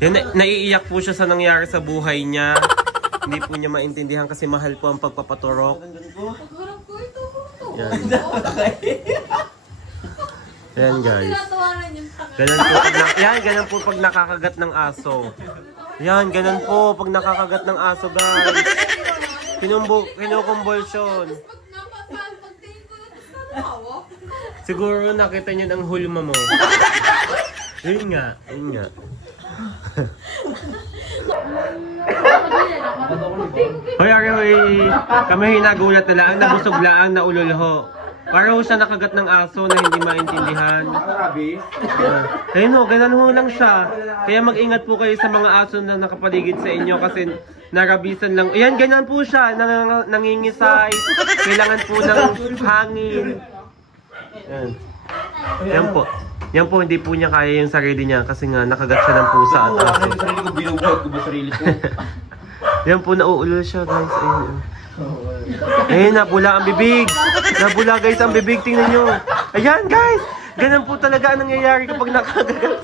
Yan, naiiyak po siya sa nangyari sa buhay niya. Hindi po niya maintindihan kasi mahal po ang pagpapaturok. Pagharap ko ito. Yan. Yan guys. Tinatawanan yung tanga. Ganun po pag nakakagat ng aso. Yan, ganun po pag nakakagat ng aso guys. Kinukumbulsyon. Pagtingin ko na ito, hawak. Siguro nakita niyo ng hulma mo. Yun nga. Hoy, hoy. Kami hinagulat na lang, nabusog lang, naululho. Para ho siya nakagat ng aso na hindi maintindihan. Ayun ho, ganun ho lang siya. Kaya mag-ingat po kayo sa mga aso na nakapaligid sa inyo kasi narabisan lang. Ayan, ganun po siya, nangingisay. Kailangan po ng hangin. Ayan. Yan po, hindi po niya kaya yung sarili niya kasi nga nakagat siya ng pusa at aso. Sarili ko, binubuhat ko ba sarili ko? Yan po, nauulo siya guys. Ayun. Ayun, nabula ang bibig. Nabula guys ang bibig, tingnan nyo. Ayan guys, ganun po talaga ang nangyayari kapag nakakagat.